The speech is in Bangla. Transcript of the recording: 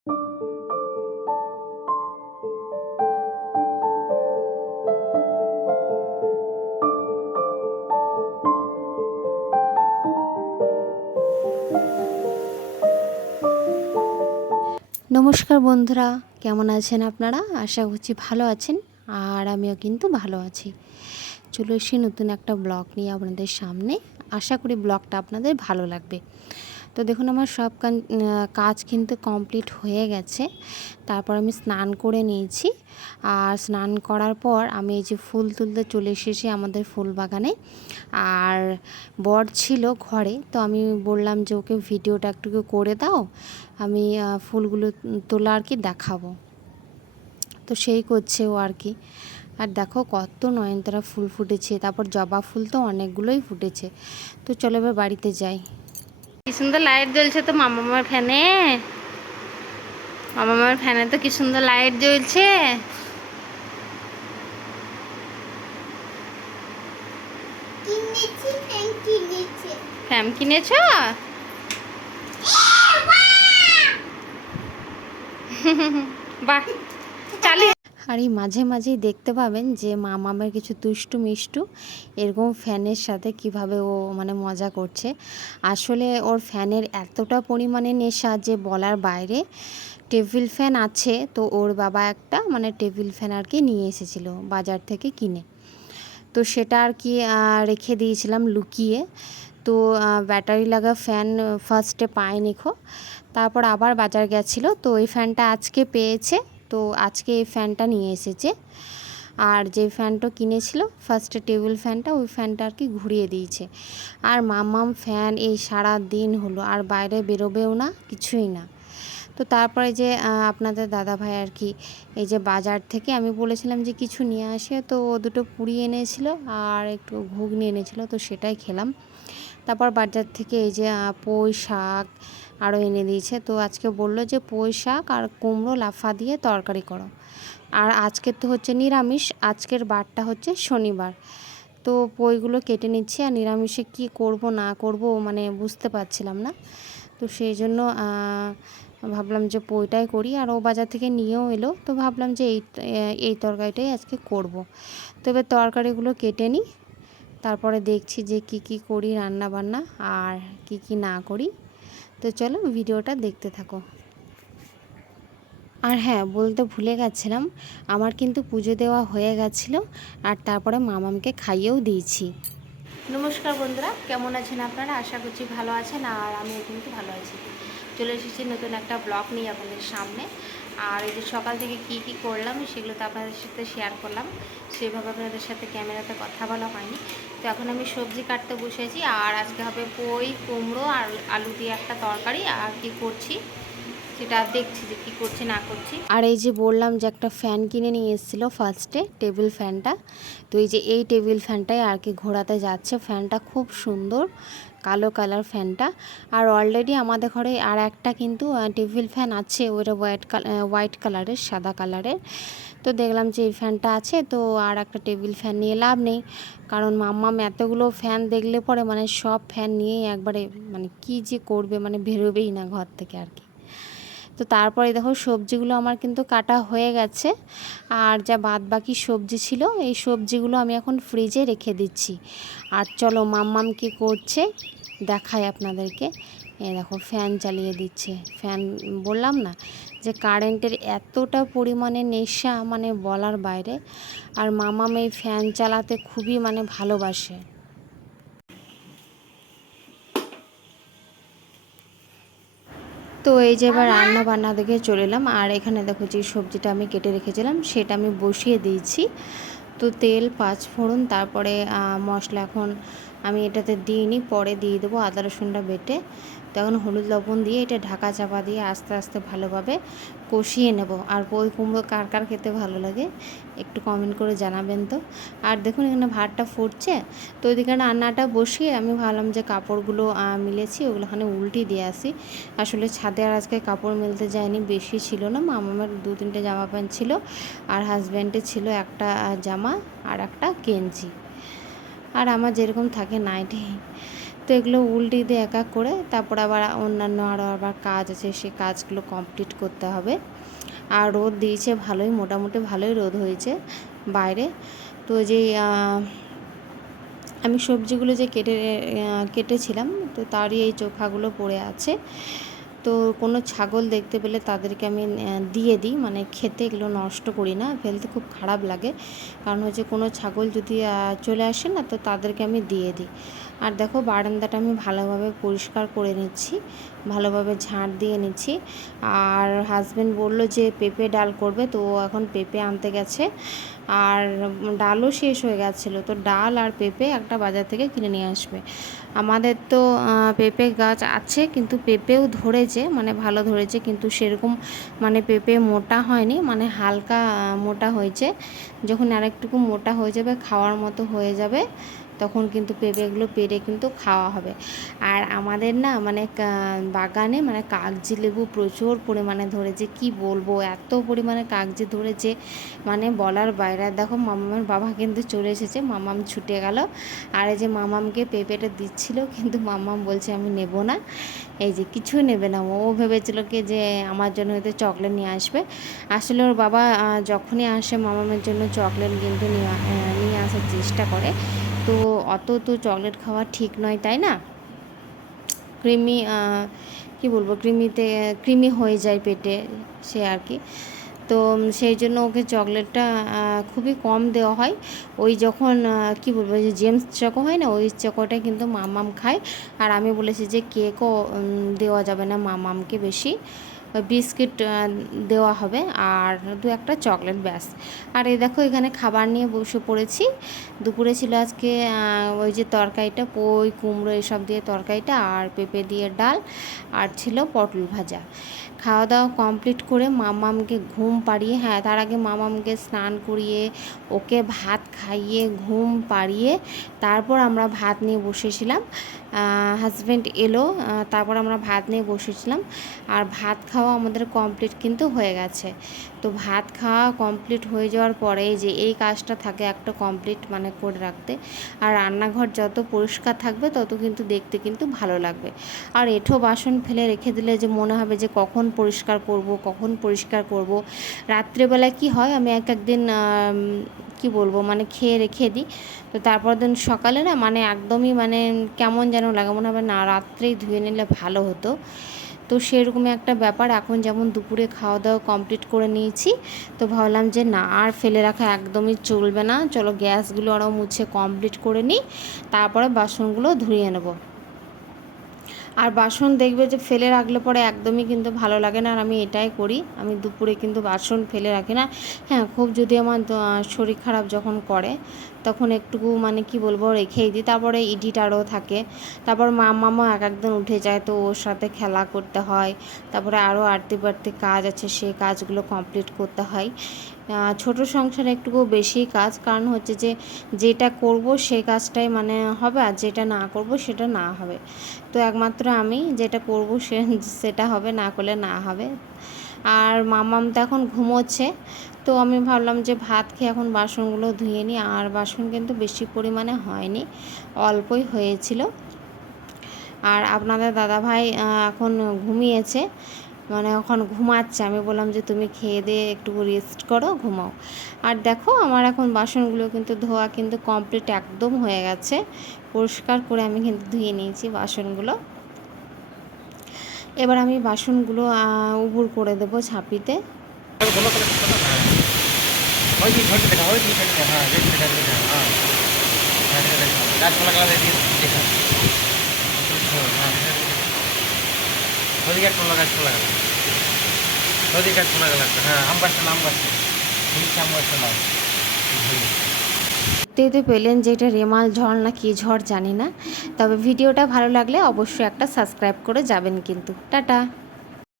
নমস্কার বন্ধুরা, কেমন আছেন আপনারা? আশা করছি ভালো আছেন, আর আমিও কিন্তু ভালো আছি। চলে এসেছি নতুন একটা ব্লগ নিয়ে আপনাদের সামনে। আশা করি ব্লগটা আপনাদের ভালো লাগবে। তো দেখুন, আমার সব কাজ কিন্তু কমপ্লিট হয়ে গেছে। তারপর আমি স্নান করে নিয়েছি, আর স্নান করার পর আমি এই যে ফুল তুলতে চলে এসেছি আমাদের ফুল বাগানে। আর বর ছিল ঘরে, তো আমি বললাম যে ওকে ভিডিওটা একটু করে দাও, আমি ফুলগুলো তোলা আর কি দেখাবো। তো সেই করছে ও আর কি। আর দেখো কত নয়নতারা ফুল ফুটেছে, তারপর জবা ফুল তো অনেকগুলোই ফুটেছে। তো চলো এবার বাড়িতে যাই। কি সুন্দর লাইট জ্বলছে তো মামার ফ্যানে। মামার ফ্যানে তো কি সুন্দর লাইট জ্বলছে। ফ্যান কিনেছ? বাহ, চালিয়ে। আর এই মাঝে মাঝেই দেখতে পাবেন যে মামামের কিছু দুষ্টু মিষ্টু এরকম ফ্যানের সাথে কিভাবে ও মানে মজা করছে। আসলে ওর ফ্যানের এতটা পরিমাণে নেশা যে বলার বাইরে। টেবিল ফ্যান আছে, তো ওর বাবা একটা মানে টেবিল ফ্যান আর কি নিয়ে এসেছিল বাজার থেকে কিনে। তো সেটা আর কি রেখে দিয়েছিলাম লুকিয়ে। তো ব্যাটারি লাগা ফ্যান ফার্স্টে পায়নি খো, তারপর আবার বাজার গেছিলো, তো এই ফ্যানটা আজকে পেয়েছে। তো আজকে এই ফ্যানটা নিয়ে এসেছে। আর যে ফ্যানটা কিনেছিল ফার্স্টে টেবিল ফ্যানটা, ওই ফ্যানটা আর কি ঘুরিয়ে দিয়েছে। আর মাম্মাম ফ্যান এই সারা দিন হলো, আর বাইরে বেরোবেও না, কিছুই না। তো তারপরে যে আপনাদের দাদা ভাই আর কি এই যে বাজার থেকে আমি বলেছিলাম যে কিছু নিয়ে আসে, তো ও দুটো পুরি এনেছিল আর একটু ঘুগনি এনেছিল, তো সেটাই খেলাম। তারপর বাজার থেকে এই যে পুঁই শাক আরও এনে দিয়েছে। তো আজকে বললো যে পুঁই শাক আর কুমড়ো লাফা দিয়ে তরকারি করো। আর আজকের তো হচ্ছে নিরামিষ, আজকের বারটা হচ্ছে শনিবার। তো পুঁইগুলো কেটে নিচ্ছি, আর নিরামিষে কি করব না করব মানে বুঝতে পারছিলাম না। তো সেই জন্য ভাবলাম যে পুঁইটাই করি। আর ও বাজার থেকে নিয়েও এলো, তো ভাবলাম যে এই তরকারিটাই আজকে করব। তো এবার তরকারিগুলো কেটে নিই, তারপরে দেখছি যে কি কি করি রান্না বান্না আর কি কি না করি। তো চলো ভিডিওটা দেখতে থাকো। আর হ্যাঁ, বলতে ভুলে গেছিলাম, আমার কিন্তু পুজো দেওয়া হয়ে গেছিলো, আর তারপরে মামামকে খাইয়েও দিয়েছি। নমস্কার বন্ধুরা, কেমন আছেন আপনারা? আশা করছি ভালো আছেন, আর আমিও কিন্তু ভালো আছি। চলে এসেছি নতুন একটা ব্লগ নিয়ে আপনাদের সামনে। আর এই যে সকাল থেকে কি কি করলাম সেগুলো তো আপনাদের সাথে শেয়ার করলাম। সেভাবে আপনাদের সাথে ক্যামেরাতে কথা বলা হয়নি। তো এখন আমি সবজি কাটতে বসেছি, আর আজকে হবে পুঁই কুমড়ো আর আলু দিয়ে একটা তরকারি। আর কি করছি সেটা দেখছি যে কী করছি না করছি। আর এই যে বললাম যে একটা ফ্যান কিনে নিয়ে এসেছিলো ফার্স্টে, টেবিল ফ্যানটা। তো এই যে এই টেবিল ফ্যানটাই আর কি ঘোরাতে যাচ্ছে। ফ্যানটা খুব সুন্দর, কালো কালার ফ্যানটা। আর অলরেডি আমাদের ঘরে আর একটা কিন্তু টেবিল ফ্যান আছে, ওইটা হোয়াইট কালারের, সাদা কালারের। তো দেখলাম যে এই ফ্যানটা আছে, তো আর একটা টেবিল ফ্যান নিয়ে লাভ নেই, কারণ মাম্মাম এতগুলো ফ্যান দেখলে পরে মানে সব ফ্যান নিয়েই একবারে মানে কি যে করবে, মানে বেরোবেই না ঘর থেকে আর কি। তো তারপরে দেখো সবজিগুলো আমার কিন্তু কাটা হয়ে গেছে, আর যা বাদ বাকি সবজি ছিল এই সবজিগুলো আমি এখন ফ্রিজে রেখে দিচ্ছি। আর চলো মাম্মাম কি করছে দেখাই আপনাদেরকে। এই দেখো ফ্যান চালিয়ে দিচ্ছে। ফ্যান বললাম না যে কারেন্টের এতটা পরিমাণে নেশা মানে বলার বাইরে। আর মাম্মাম এই ফ্যান চালাতে খুবই মানে ভালোবাসে। তো এই যে এবার রান্না বান্না দেখে চলে এলাম। আর এখানে দেখো যে সবজিটা আমি কেটে রেখেছিলাম সেটা আমি বসিয়ে দিয়েছি। তো তেল, পাঁচফোড়ন, তারপরে মশলা এখন আমি এটাতে দিইনি, পরে দিয়ে দেবো আদা রসুনটা বেটে। তো এখন হলুদ লবণ দিয়ে এটা ঢাকা চাপা দিয়ে আস্তে আস্তে ভালোভাবে কষিয়ে নেব। আর পুঁই কুমড়ো কার কার খেতে ভালো লাগে একটু কমেন্ট করে জানাবেন তো। আর দেখুন এখানে ভাতটা ফুটছে, তো ওইদিকে রান্নাটা বসিয়ে আমি ভাবলাম যে কাপড়গুলো মিলেছি ওগুলোখানে উল্টে দিয়ে আসি। আসলে ছাদে আর আজকে কাপড় মেলতে যায়নি, বেশি ছিল না, মামার 2-3টে জামা প্যান্ট ছিল, আর হাজব্যান্ডের ছিল একটা জামা আর একটা গেঞ্জি, আর আমার যেরকম থাকে নাইটি। তো এগুলো উল্টে দিয়ে এক এক করে তারপর আবার অন্যান্য আরও আবার কাজ আছে, সেই কাজগুলো কমপ্লিট করতে হবে। আর রোদ দিয়েছে ভালোই, মোটামুটি ভালোই রোদ হয়েছে বাইরে। তো যে আমি সবজিগুলো যে কেটেছিলাম, তো তারই এই চোখাগুলো পড়ে আছে। তো কোনো ছাগল দেখতে পেলে তাদেরকে আমি দিয়ে দিই, মানে খেতে এগুলো নষ্ট করি না, ফেলতে খুব খারাপ লাগে। কারণ হচ্ছে কোনো ছাগল যদি চলে আসে না, তো তাদেরকে আমি দিয়ে দিই। আর দেখো বারান্দাটা আমি ভালোভাবে পরিষ্কার করে নিচ্ছি, ভালোভাবে ঝাঁট দিয়ে নিচ্ছি। আর হাজব্যান্ড বলল যে পেঁপে ডাল করবে, তো এখন পেঁপে আনতে গেছে। আর ডালও শেষ হয়ে গেছিলো, তো ডাল আর পেঁপে একটা বাজার থেকে কিনে নিয়ে আসবে। আমাদের তো পেঁপে গাছ আছে, কিন্তু পেঁপেও ধরেছে, মানে ভালো ধরেছে, কিন্তু সেরকম মানে পেঁপে মোটা হয়নি, মানে হালকা মোটা হয়েছে। যখন আরেকটুকু মোটা হয়ে যাবে, খাওয়ার মতো হয়ে যাবে, তখন কিন্তু পেঁপেগুলো পেড়ে কিন্তু খাওয়া হবে। আর আমাদের না মানে বাগানে মানে কাগজি লেবু প্রচুর পরিমাণে ধরেছে, কি বলবো, এত পরিমাণে কাগজি ধরেছে মানে বলার বাইরে। দেখো মামামের বাবা কিন্তু চলে এসেছে, মামাম ছুটে গেল। আর এই যে মামামকে পেঁপেটা দিচ্ছিল, কিন্তু মামাম বলছে আমি নেব না, এই যে কিছু নেবে না। ও ভেবেছিল কি যে আমার জন্য হয়তো চকলেট নিয়ে আসবে। আসলে ওর বাবা যখনই আসে মামামের জন্য চকলেট কিন্তু নিয়ে আসার চেষ্টা করে। তো অত তো চকলেট খাওয়া ঠিক নয়, তাই না? ক্রিমি কি বলবো, ক্রিমি হয়ে যায় পেটে, সে আর কি। তো সেই জন্য ওকে চকলেটটা খুবই কম দেওয়া হয়। ওই যখন কি বলবো, যে জেমস চকো হয় না, ওই চকোটা কিন্তু মামাম খায়। আর আমি বলেছি যে কেকও দেওয়া যাবে না মামামকে বেশি, বিস্কিট দেওয়া হবে আর দু একটা চকলেট, ব্যাস। আর এই দেখো এখানে খাবার নিয়ে বসে পড়েছি। দুপুরে ছিল আজকে ওই যে তরকারিটা, পই কুমড়ো এসব দিয়ে তরকারিটা, আর পেঁপে দিয়ে ডাল, আর ছিল পটল ভাজা। খাওয়া দাওয়া কমপ্লিট করে মামামকে ঘুম পাড়িয়ে, হ্যাঁ তার আগে মামামকে স্নান করিয়ে ওকে ভাত খাইয়ে ঘুম পাড়িয়ে তারপর আমরা ভাত নিয়ে বসেছিলাম। হাজব্যান্ড এলো, তারপর আমরা ভাত নিয়ে বসেছিলাম। আর ভাত খাওয়া আমাদের কমপ্লিট কিন্তু হয়ে গেছে। তো ভাত খাওয়া কমপ্লিট হয়ে যাওয়ার পরে যে এই কাজটা থাকে একটা কমপ্লিট মানে করে রাখতে। আর রান্নাঘর যত পরিষ্কার থাকবে তত কিন্তু দেখতে কিন্তু ভালো লাগবে। আর এঁঠো বাসন ফেলে রেখে দিলে যে মনে হবে যে কখন পরিষ্কার করব। রাত্রেবেলা কি হয়, আমি একদিন কি বলবো মানে খেয়ে রেখে দিই, তো তারপর দিন সকালে না মানে একদমই মানে কেমন যেন লাগে, মনে হবে না রাত্রেই ধুয়ে নিলে ভালো হতো। তো সেরকমই একটা ব্যাপার। এখন যেমন দুপুরে খাওয়া দাওয়া কমপ্লিট করে নিয়েছি, তো ভাবলাম যে না আর ফেলে রাখা একদমই চলবে না, চলো গ্যাসগুলো আরও মুছে কমপ্লিট করে নিই, তারপরে বাসনগুলো ধুয়ে নেবো। আর বাসন দেখবে যে ফেলে রাখলে পরে একদমই কিন্তু ভালো লাগে না, আর আমি এটাই করি, আমি দুপুরে কিন্তু বাসন ফেলে রাখি না। হ্যাঁ, খুব যদি আমার শরীর খারাপ যখন করে তখন একটুকু মানে কি বলবো রেখেই দিই। তারপরে এডিট আরও থাকে, তারপর মামা এক একদিন উঠে যায়, তো ওর সাথে খেলা করতে হয়। তারপরে আরও আড়তি বাড়তি কাজ আছে, সেই কাজগুলো কমপ্লিট করতে হয়। ছোট সংসারে একটু বেশি কাজ, কারণ হচ্ছে যে যেটা করব সেই কাজটাই মানে হবে, আর যেটা না করব সেটা না হবে। তো একমাত্র আমি যেটা করব সেটা হবে, না করলে না হবে। আর মামাম তো এখন ঘুমোচ্ছে, তো আমি ভাবলাম যে ভাত খেয়ে এখন বাসনগুলো ধুয়ে নিই। আর বাসন কিন্তু বেশি পরিমাণে হয়নি, অল্পই হয়েছিল। আর আপনাদের দাদাভাই এখন ঘুমিয়েছে, মানে এখন ঘুমাচ্ছে। আমি বললাম যে তুমি খেয়ে দিয়ে একটু রেস্ট করো, ঘুমাও। আর দেখো আমার এখন বাসনগুলো কিন্তু ধোয়া কিন্তু কমপ্লিট একদম হয়ে গেছে, পরিষ্কার করে আমি কিন্তু ধুয়ে নিয়েছি বাসনগুলো। এবার আমি বাসনগুলো উবুর করে দেবো ঝাঁপিতে। দেখতেই তো পেলেন যে এটা রেমাল ঝড় না কী ঝড় জানি না। তবে ভিডিওটা ভালো লাগলে অবশ্যই একটা সাবস্ক্রাইব করে যাবেন কিন্তু। টাটা।